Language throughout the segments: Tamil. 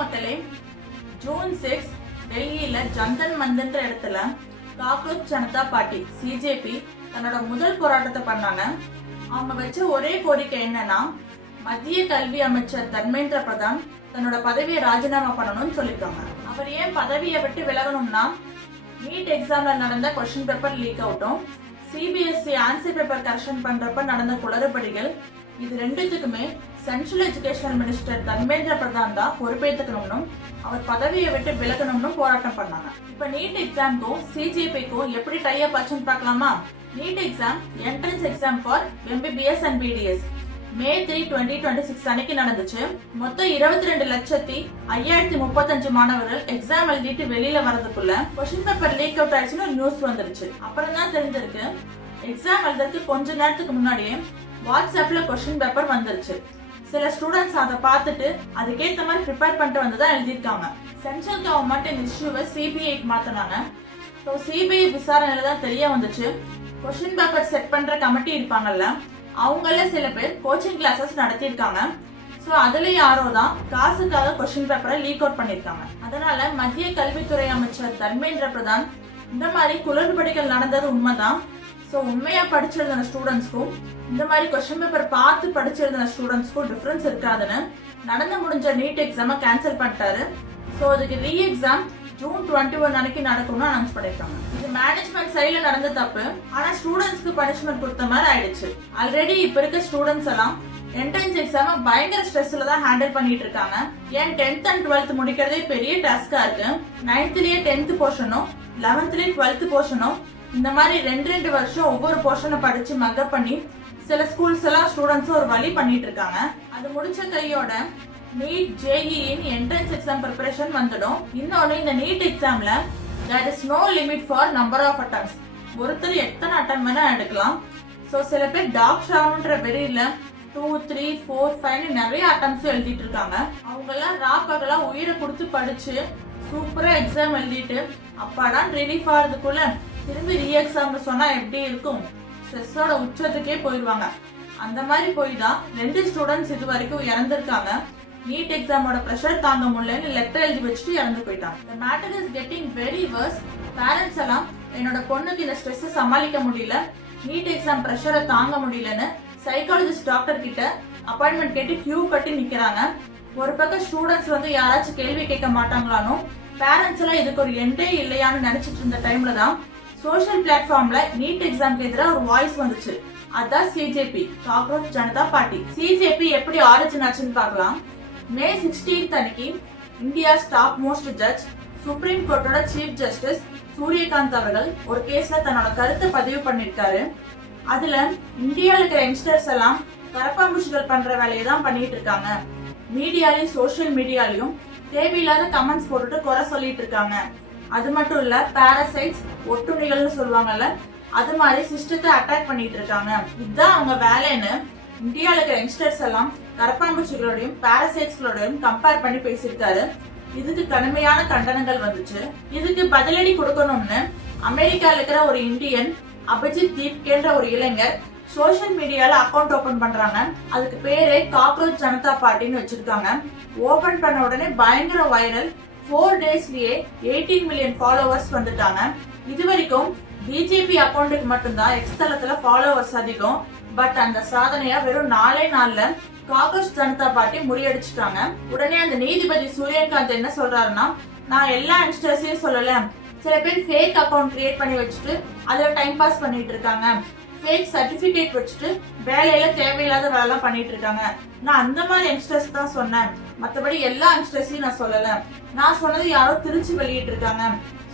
மக்களே, ஜூன் 6 டெல்லியில ஜந்தன் மந்தன்ற இடத்துல காக்ரோச் ஜனதா பார்ட்டி சிஜேபி தன்னோட முதல் போராட்டத்தை பண்ணாங்க. அவங்க வச்ச ஒரே கோரிக்கை என்னன்னா, மத்திய கல்வி அமைச்சர் தர்மேந்திர பிரதான் தன்னோட பதவியை ராஜினாமா பண்ணணும்னு சொல்லிருக்காங்க. அவர் ஏன் பதவியை விட்டு விலகணும்னா, நீட் எக்ஸாம்ல நடந்த கொஸ்டின் பேப்பர் லீக் அவுட்டும் சிபிஎஸ்இ ஆன்சர் பேப்பர் கரெக்ஷன் பண்றப்ப நடந்த குளறுபடிகள், இது ரெண்டுத்துக்குமே central educational minister Dharmendra Pradhan தான் பொறுப்பேற்றுக்கணும்னு, அவர் பதவியை விட்டு விலகணும்னு போராட்டம் பண்ணாங்க. இப்ப நீட் எக்ஸாம்க்கும் சிஜேபிக்கும் எப்படி டை அப் ஆச்சுன்னு பார்க்கலாமா? NEET exam entrance exam for MBBS and BDS May 3, 2026 அன்னைக்கு நடந்துச்சு. மொத்தம் 22,05,035 மாணவர்கள் எக்ஸாம் எழுதிட்டு வெளியில வரதுக்குள்ள கொஸ்டின் பேப்பர் லீக் அவுட் ஆயிடுச்சுன்னு ஒரு நியூஸ் வந்துருச்சு. அப்புறம் தான் தெரிஞ்சிருக்கு, எக்ஸாம் எழுதுறதுக்கு கொஞ்ச நேரத்துக்கு முன்னாடியே வாட்ஸ்அப்ல கொஸ்டின் பேப்பர் வந்துருச்சு. சில ஸ்டூடெண்ட்ஸ் அதை பார்த்துட்டு அதுக்கேற்ற மாதிரி ப்ரிப்பேர் பண்ணிட்டு வந்துதான் எழுதியிருக்காங்க. சென்ட்ரல் கவர்மெண்ட் இந்த இஷ்யூவை சிபிஐக்கு மாத்தினாங்க. ஸோ சிபிஐ விசாரணையில தான் தெரிய வந்துச்சு, கொஸ்டின் பேப்பர் செட் பண்ற கமிட்டி இருப்பாங்கல்ல, அவங்கள சில பேர் கோச்சிங் கிளாஸஸ் நடத்திருக்காங்க. ஸோ அதுல யாரோ தான் காசுக்காக கொஸ்டின் பேப்பரை லீக் அவுட் பண்ணிருக்காங்க. அதனால மத்திய கல்வித்துறை அமைச்சர் தர்மேந்திர பிரதான் இந்த மாதிரி குளறுபடிகள் நடந்தது உண்மைதான். ஸோ உண்மையா படிச்சிருந்த ஸ்டூடெண்ட்ஸ்க்கும் இந்த மாதிரி கொஸ்டின் பேப்பர் பார்த்து படிச்சிருந்த ஸ்டூடெண்ட்ஸ்க்கும் டிஃபரன்ஸ் இருக்காதுன்னு நடந்து முடிஞ்ச நீட் எக்ஸாமை கேன்சல் பண்ணிட்டாரு. ஸோ அதுக்கு ரீ எக்ஸாம் ஜூன் 21 அன்னைக்கு நடக்கும்னு அனௌன்ஸ் பண்ணிருக்காங்க. இது மேனேஜ்மெண்ட் சைட்ல நடந்த தப்பு, ஆனா ஸ்டூடெண்ட்ஸ்க்கு பனிஷ்மெண்ட் கொடுத்த மாதிரி ஆயிடுச்சு. ஆல்ரெடி இப்ப இருக்க ஸ்டூடெண்ட்ஸ் எல்லாம் என்ட்ரன்ஸ் எக்ஸாம பயங்கர ஸ்ட்ரெஸ்ல தான் ஹேண்டில் பண்ணிட்டு இருக்காங்க. ஏன் 10th and 12th முடிக்கிறதே பெரிய டாஸ்கா இருக்கு. 9thலயே 10th போர்ஷனும் 11thலயே 12th போர்ஷனும் இந்த மாதிரி 2 வருஷம் ஒவ்வொரு போர்ஷனை படிச்சு மக்கப் பண்ணி சில ஸ்கூல்ஸ் எல்லாம் ஸ்டூடெண்ட்ஸ் ஒரு வழி பண்ணிட்டு இருக்காங்க. அது முடிச்ச கையோட நீட் ஜேஇஇன் என்ட்ரன்ஸ் எக்ஸாம் ப்ரிப்பரேஷன் வந்துடும். இன்னொன்னு, இந்த நீட் எக்ஸாம்ல there is no limit for number of attempts. ஒருத்தர் எத்தனை அட்டம் வேணா எடுக்கலாம். ஸோ சில பேர் டாக்டர் ஆகணுன்ற வெறியில 2, 3, 4, 5 நிறைய அட்டம்ஸ் எழுதிட்டு இருக்காங்க. அவங்க எல்லாம் ராப்பகலாம் உயிரை கொடுத்து படிச்சு சூப்பரா எக்ஸாம் எழுதிட்டு அப்பாடான் ரிலீஃப் ஆகிறதுக்குள்ள திரும்பி ரீ எக்ஸாம்னு சொன்னா எப்படி இருக்கும்? ஸ்ட்ரெஸ்ஸோட உச்சத்துக்கே போயிடுவாங்க. அந்த மாதிரி போய் தான் 2 ஸ்டூடெண்ட்ஸ் இது வரைக்கும் இறந்துருக்காங்க. நீட் எக்ஸாமோட ப்ரெஷர் தாங்க முடியலன்னு லெட்டர் எழுதி வச்சுட்டு இறந்து போயிட்டாங்க. The matter is getting very worse. Parents எல்லாம் என்னோட பொண்ணுக்கு இந்த ஸ்ட்ரெஸ் சமாளிக்க முடியல, நீட் எக்ஸாம் ப்ரெஷரை தாங்க முடியலன்னு சைக்காலஜிஸ்ட் டாக்டர் கிட்ட அப்பாயின்மெண்ட் கேட்டு கியூ கட்டி நிக்கிறாங்க. ஒரு பக்கம் ஸ்டூடெண்ட்ஸ் வந்து யாராச்சும் கேள்வி கேட்க மாட்டாங்களானோ, பேரண்ட்ஸ் எல்லாம் இதுக்கு ஒரு எண்டே இல்லையான்னு நினைச்சிட்டு இருந்த டைம்ல தான் சோஷியல் பிளாட்ஃபார்ம்ல நீட் எக்ஸாம்க்கு எதிராக ஒரு வாய்ஸ் வந்துச்சு. அதான் CJP, cockroach Janata party. CJP எப்படி ஆரிஜின் ஆச்சுன்னு பார்க்கலாம். May 16 அன்னைக்கு India's top most judge, supreme கோர்ட்டோட சீஃப் ஜஸ்டிஸ் சூரியகாந்த் அவர்கள் ஒரு கேஸ்ல தன்னோட கருத்தை பதிவு பண்ணிருக்காரு. அதுல இந்தியாவில் இருக்கிற யங்ஸ்டர்ஸ் எல்லாம் கரப்பாம்பூச்சிகள் பண்ற வேலையை தான் பண்ணிட்டு இருக்காங்க. மீடியாலையும் சோசியல் மீடியாலையும் தேவையில்லாத கமெண்ட்ஸ் போட்டுட்டு குறை சொல்லிட்டு இருக்காங்க. அது மட்டும் இல்ல, பாராசைட்ஸ் ஒட்டுண்ணிகள்னு சொல்லுவாங்கல்ல, அது மாதிரி சிஸ்டத்தை அட்டாக் பண்ணிட்டு இருக்காங்க. இதுதான் அவங்க வேலைன்னு இந்தியாவில் இருக்கிற யங்ஸ்டர்ஸ் எல்லாம் கரப்பாம்பூச்சிகளோடையும் பாராசைட்ஸ்களோடையும் கம்பேர் பண்ணி பேசியிருக்காரு. இதுக்கு கடுமையான கண்டனங்கள் வந்துச்சு. இதுக்கு பதிலடி கொடுக்கணும்னு அமெரிக்கால இருக்கிற ஒரு இந்தியன் அபிஜித் தீப்கேன்ற ஒரு இளைஞர் சோசியல் மீடியால அக்கௌண்ட் ஓபன் பண்றாங்க. அதுக்கு பேரே காக்ரோச் ஜனதா பார்ட்டின்னு வச்சிருக்காங்க. ஓபன் பண்ண உடனே பயங்கர வைரல். 4 டேஸ்லயே 18 மில்லியன் ஃபாலோவர்ஸ் வந்துட்டாங்க. இது வரைக்கும் பிஜேபி அக்கௌண்ட்டுக்கு மட்டும்தான் எக்ஸ் தளத்துல ஃபாலோவர்ஸ் அதிகம். பட் அந்த சாதனையா வெறும் 4 நாள்ல காக்ரோச் ஜனதா பார்ட்டி முறியடிச்சிட்டாங்க. உடனே அந்த நீதிபதி சூரியகாந்த் என்ன சொல்றாருன்னா, நான் எல்லா யங்ஸ்டர்ஸையும் சொல்லல, சில பேர் ஃபேக் அக்கௌண்ட் கிரியேட் பண்ணி வச்சுட்டு அதுல டைம் பாஸ் பண்ணிட்டு இருக்காங்க, ஃபேக் சர்டிபிகேட் வச்சுட்டு வேலையில தேவையில்லாத வேலை எல்லாம் பண்ணிட்டு இருக்காங்க. நான் அந்த மாதிரி யங்ஸ்டர்ஸ் தான் சொன்னேன், மற்றபடி எல்லா யங்ஸ்டர்ஸையும் நான் சொல்லல. நான் சொன்னது யாரோ திருச்சி வெளியிட்டு இருக்காங்க.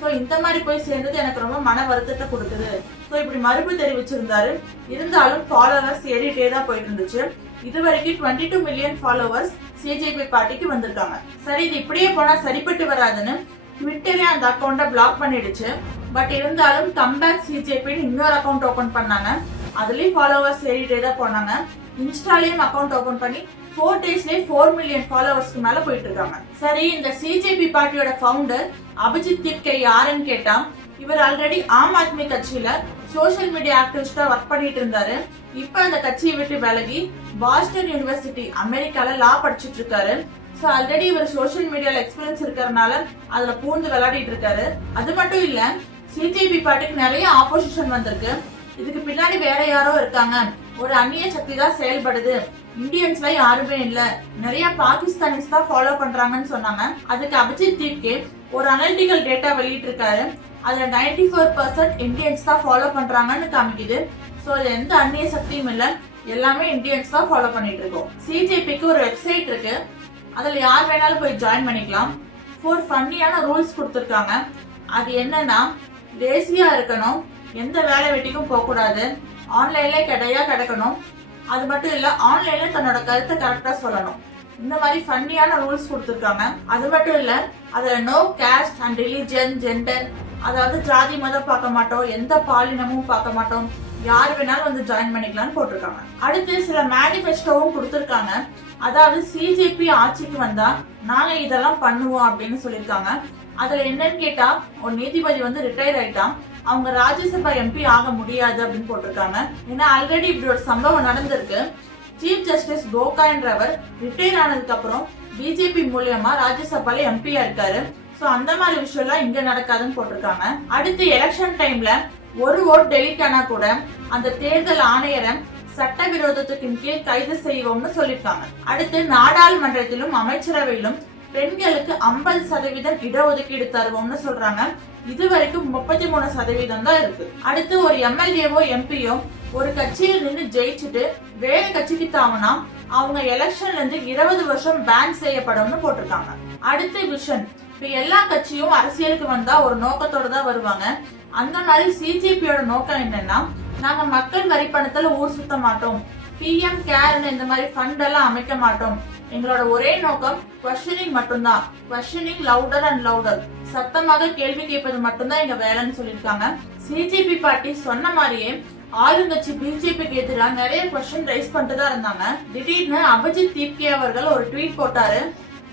ஸோ இந்த மாதிரி போய் சேர்ந்தது எனக்கு ரொம்ப மன வருத்தத்தை கொடுக்குது. ஸோ இப்படி மறுப்பு தெரிவிச்சிருந்தாரு. இருந்தாலும் ஃபாலோவர்ஸ் ஏறிட்டே தான் போயிட்டு இருந்துச்சு. இது வரைக்கும் 22 மில்லியன் ஃபாலோவர்ஸ் சிஜேபி பார்ட்டிக்கு வந்திருக்காங்க. சரி, இது இப்படியே போனா சரிப்பட்டு வராதுன்னு ட்விட்டரே அந்த அக்கௌண்ட்டை பிளாக் பண்ணிடுச்சு. பட் இருந்தாலும் கம்பேக் சிஜேபின்னு இன்னொரு அக்கௌண்ட் ஓபன் பண்ணாங்க. அதுலயும் ஃபாலோவர்ஸ் ஏறிட்டே தான் போனாங்க. இன்ஸ்டாலையும் அக்கௌண்ட் ஓபன் பண்ணி 4 டேஸ்லயே 4 மில்லியன் ஃபாலோவர்ஸ்க்கு மேல போயிட்டு இருக்காங்க. சரி, இந்த சிஜேபி பார்ட்டியோட ஃபவுண்டர் அபிஜித் தீப்கே யாருன்னு கேட்டா, இவர் ஆல்ரெடி ஆம் ஆத்மி கட்சியில சோசியல் மீடியா ஆக்டிவிஸ்டா ஒர்க் பண்ணிட்டு இருந்தாரு. இப்ப அந்த கட்சியை விட்டு விலகி பாஸ்டன் யூனிவர்சிட்டி அமெரிக்கால லா படிச்சுட்டு இருக்காரு. ஸோ ஆல்ரெடி இவர் சோஷியல் மீடியால எக்ஸ்பீரியன்ஸ் இருக்கிறதுனால அதுல பூந்து விளையாடிட்டு இருக்காரு. அது மட்டும் இல்ல, சிஜேபி பார்ட்டிக்கு நிறைய ஆப்போசிஷன் வந்திருக்கு. இதுக்கு பின்னாடி வேற யாரோ இருக்காங்க, ஒரு அந்நிய சக்தி தான் செயல்படுது, இந்தியன்ஸ்ல யாருமே இல்ல, நிறைய பாகிஸ்தானிஸ் தான் ஃபாலோ பண்றாங்கன்னு சொன்னாங்க. அதுக்கு அபிஜித் தீப்கே ஒரு அனலிட்டிக்கல் டேட்டா வெளியிட்டு இருக்காரு. அதுல 94% இந்தியன்ஸ் தான் ஃபாலோ பண்றாங்கன்னு காமிக்குது. சோ இது எந்த அந்நிய சக்தியும் இல்ல, எல்லாமே இந்தியன்ஸ் தான் ஃபாலோ பண்ணிட்டு இருக்கோம். சிஜேபிக்கு ஒரு வெப்சைட் இருக்கு, அதுல யார் வேணாலும் போய் ஜாயின் பண்ணிக்கலாம். 4 ஃபன்னியான ரூல்ஸ் கொடுத்துருக்காங்க. அது என்னன்னா, தேசியா இருக்கணும், எந்த வேலை வெட்டிக்கும் போக கூடாது, ஆன்லைன்ல கிடக்கணும், அது மட்டும் இல்ல ஆன்லைன்ல தன்னோட கருத்தை கரெக்டா சொல்லணும். இந்த மாதிரி ஃபன்னியான ரூல்ஸ் கொடுத்துருக்காங்க. அது மட்டும் இல்ல, அதுல no caste and religion, gender, அதாவது ஜாதி மதம் பார்க்க மாட்டோம், எந்த பாலினமும் பார்க்க மாட்டோம், யாரு வேணாலும் வந்து ஜாயின் பண்ணிக்கலாம்னு போட்டிருக்காங்க. அடுத்து சில மேனிஃபெஸ்டோவும் கொடுத்திருக்காங்க. அதாவது சிஜேபி ஆட்சிக்கு வந்தா நாங்க இதெல்லாம் பண்ணுவோம் அப்படின்னு சொல்லியிருக்காங்க. அதுல என்னன்னு கேட்டா, ஒரு நீதிபதி வந்து ரிட்டையர் ஆயிட்டான், அவங்க ராஜ்யசபா எம்பி ஆக முடியாது அப்படின்னு போட்டிருக்காங்க. ஏன்னா ஆல்ரெடி இப்படி ஒரு சம்பவம் நடந்திருக்கு. சீஃப் ஜஸ்டிஸ் கோகாய்ன்றவர் ரிட்டையர் ஆனதுக்கு அப்புறம் பிஜேபி மூலியமா ராஜ்யசபால எம்பியா இருக்காரு. சோ அந்த மாதிரி விஷயம் எல்லாம் இங்க நடக்காதுன்னு போட்டிருக்காங்க. அடுத்து எலெக்ஷன் டைம்ல ஒரு ஓட் டெலிட் ஆனா கூட அந்த தேர்தல் ஆணையரை சட்டவிரோதத்தின் கீழ் கைது செய்வோம்னு சொல்லிருக்காங்க. அடுத்து நாடாளுமன்றத்திலும் அமைச்சரவையிலும் பெண்களுக்கு 50% இடஒதுக்கீடு தருவோம்னு சொல்றாங்க. இது வரைக்கும் 33% தான் இருக்கு. அடுத்து ஒரு எம்எல்ஏவோ எம்பியோ ஒரு கட்சியில் நின்று ஜெயிச்சுட்டு வேற கட்சிக்கு தாவனா அவங்க எலெக்ஷன்ல இருந்து 20 வருஷம் பேன் செய்யப்படும்னு போட்டிருக்காங்க. அடுத்து விஷன். இப்ப எல்லா கட்சியும் அரசியலுக்கு வந்தா ஒரு நோக்கத்தோட தான் வருவாங்க. அந்த மாதிரி சிஜேபியோட நோக்கம் என்னன்னா, நாங்க மக்கள் வரி பணத்துல ஊர் சுத்த மாட்டோம், பிஎம் கேர்னு இந்த மாதிரி ஃபண்ட் எல்லாம் அமைக்க மாட்டோம், எங்களோட ஒரே நோக்கம் questioning மட்டும்தான், questioning louder and louder, சத்தமாக கேள்வி கேட்பது மட்டும்தான் எங்க வேலைன்னு சொல்லியிருக்காங்க. சிஜேபி பார்ட்டி சொன்ன மாதிரியே ஆளுங்கட்சி பிஜேபிக்கு எதிராக நிறைய கொஸ்டின் ரைஸ் பண்ணிட்டு தான் இருந்தாங்க. திடீர்னு அபிஜித் தீப்கே அவர்கள் ஒரு ட்வீட் போட்டாரு,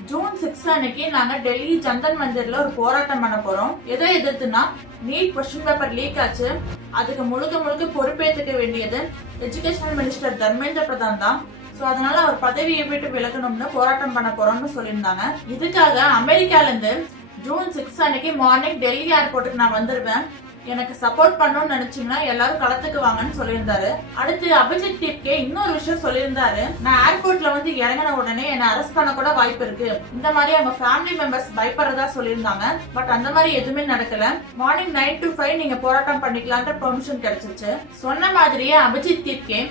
ஜூன் 6 அன்னைக்கு நாங்க டெல்லி ஜந்தன் மந்திர்ல ஒரு போராட்டம் பண்ண போறோம். எதை எதிர்த்துனா, நீட் கொஸ்டின் பேப்பர் லீக் ஆச்சு, அதுக்கு முழுக்க பொறுப்பேற்றுக்க வேண்டியது எஜுகேஷன் மினிஸ்டர் தர்மேந்திர பிரதான் தான். சோ அதனால அவர் பதவியை விட்டு விலகணும்னு போராட்டம் பண்ண போறோம்னு சொல்லியிருந்தாங்க. இதுக்காக அமெரிக்கால இருந்து ஜூன் 6 அன்னைக்கு மார்னிங் டெல்லி ஏர்போர்ட்டுக்கு நான் வந்துருவேன், எனக்கு சப்போர்ட் பண்ணணும்னு நினைச்சீங்கன்னா எல்லாரும் களத்துக்கு வாங்கன்னு சொல்லியிருந்தாரு. அடுத்து அபிஜித் தீப்கே இன்னொரு விஷயம் சொல்லியிருந்தாரு, நான் ஏர்போர்ட்ல வந்து இறங்கின உடனே என்ன அரெஸ்ட் பண்ண கூட வாய்ப்பு இருக்கு, இந்த மாதிரி அவங்க ஃபேமிலி மெம்பர்ஸ் பயப்படுறதா சொல்லியிருந்தாங்க. பட் அந்த மாதிரி எதுவுமே நடக்கல. மார்னிங் 9 to 5 நீங்க போராட்டம் பண்ணிக்கலான்ற பெர்மிஷன் கிடைச்சிச்சு. சொன்ன மாதிரியே அபிஜித் தீப்கே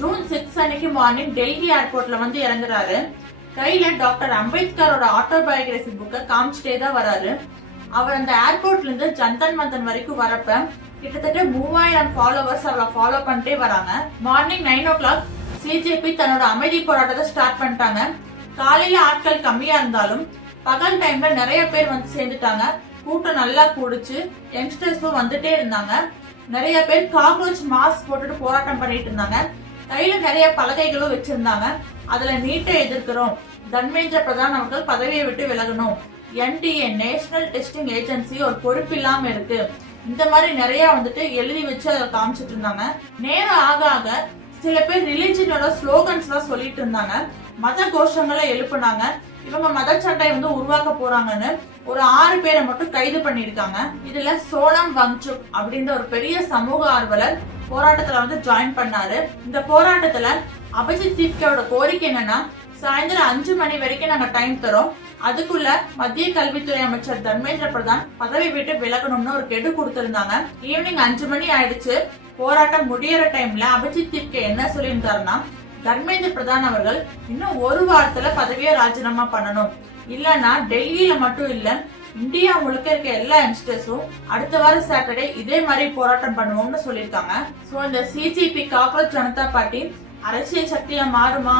ஜூன் 6 அன்னைக்கு மார்னிங் டெல்லி ஏர்போர்ட்ல வந்து இறங்குறாரு. கையில டாக்டர் அம்பேத்கரோட ஆட்டோபயோகிராபி புக்கை காமிச்சிட்டே தான் வராரு. அவர் அந்த ஏர்போர்ட்ல இருந்து ஜந்தன் மந்தன் வரைக்கும் வரப்ப கிட்டத்தட்ட 3000 ஃபாலோவர்ஸ் அவரை ஃபாலோ பண்ணிட்டே வராங்க. மார்னிங் 9 o'clock சிஜேபி தன்னோட அமைதி போராட்டத்தை ஸ்டார்ட் பண்ணிட்டாங்க. காலையில ஆட்கள் கம்மியா இருந்தாலும் பகல் டைம்ல நிறைய பேர் வந்து சேர்ந்துட்டாங்க. கூட்டம் நல்லா கூடிச்சு, யங்ஸ்டர்ஸும் வந்துட்டே இருந்தாங்க. நிறைய பேர் காக்ரோச் மாஸ்க் போட்டுட்டு போராட்டம் பண்ணிட்டு இருந்தாங்க. கையில நிறைய பலகைகளும் வச்சிருந்தாங்க. அதுல நீட்டை எதிர்க்கிறோம், தர்மேந்திர பிரதான் அவர்கள் பதவியை விட்டு விலகணும், NTA நேஷனல் டெஸ்டிங் ஏஜென்சி ஒரு பொறுப்பு இல்லாம இருக்கு, இந்த மாதிரி நிறைய வந்துட்டு எழுதி வச்சு அதை காமிச்சிட்டு இருந்தாங்க. நேரம் ஆக ஆக சில பேர் ரிலிஜனோட ஸ்லோகன்ஸ் எல்லாம் சொல்லிட்டு இருந்தாங்க, மத கோஷங்களை எழுப்புனாங்க. இவங்க மத சண்டை வந்து உருவாக்க போறாங்கன்னு ஒரு 6 பேரை மட்டும் கைது பண்ணிருக்காங்க. இதுல சோனம் வங்சுக் அப்படின்ற ஒரு பெரிய சமூக ஆர்வலர் போராட்டத்துல வந்து ஜாயின் பண்ணாரு. இந்த போராட்டத்துல அபிஜித் தீப்கேவோட கோரிக்கை என்னன்னா, சாயந்தரம் 5 மணி வரைக்கும் நாங்க டைம் தரோம், அதுக்குள்ள மத்திய கல்வித்துறை அமைச்சர் தர்மேந்திர பிரதான் பதவி விட்டு விலகணும்னு ஒரு கெடு கொடுத்திருந்தாங்க. ஈவினிங் 5 மணி ஆயிடுச்சு. போராட்டம் முடியற டைம்ல அபிஜித் தீப்கே என்ன சொல்லியிருந்தாருன்னா, தர்மேந்திர பிரதான் அவர்கள் இன்னும் ஒரு வாரத்துல பதவியை ராஜினாமா பண்ணணும், இல்லன்னா டெல்லியில மட்டும் இல்ல இந்தியா முழுக்க இருக்க எல்லா யங்ஸ்டர்ஸும் அடுத்த வாரம் சாட்டர்டே இதே மாதிரி போராட்டம் பண்ணுவோம்னு சொல்லியிருக்காங்க. சோ இந்த சிஜேபி காக்ரோச் ஜனதா பார்ட்டி அரசியல் சக்தியா மாறுமா,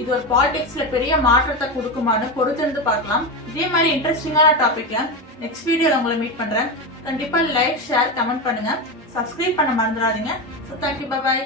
இது ஒரு பாலிடிக்ஸ்ல பெரிய மாற்றத்தை கொடுக்குமான்னு பொறுத்திருந்து பார்க்கலாம். இதே மாதிரி இன்ட்ரெஸ்டிங்கான டாபிக்ல நெக்ஸ்ட் வீடியோல உங்களை மீட் பண்றேன். கண்டிப்பா லைக், ஷேர், கமெண்ட் பண்ணுங்க, சப்ஸ்கிரைப் பண்ண மறந்துடாதீங்க. So thank you, bye bye.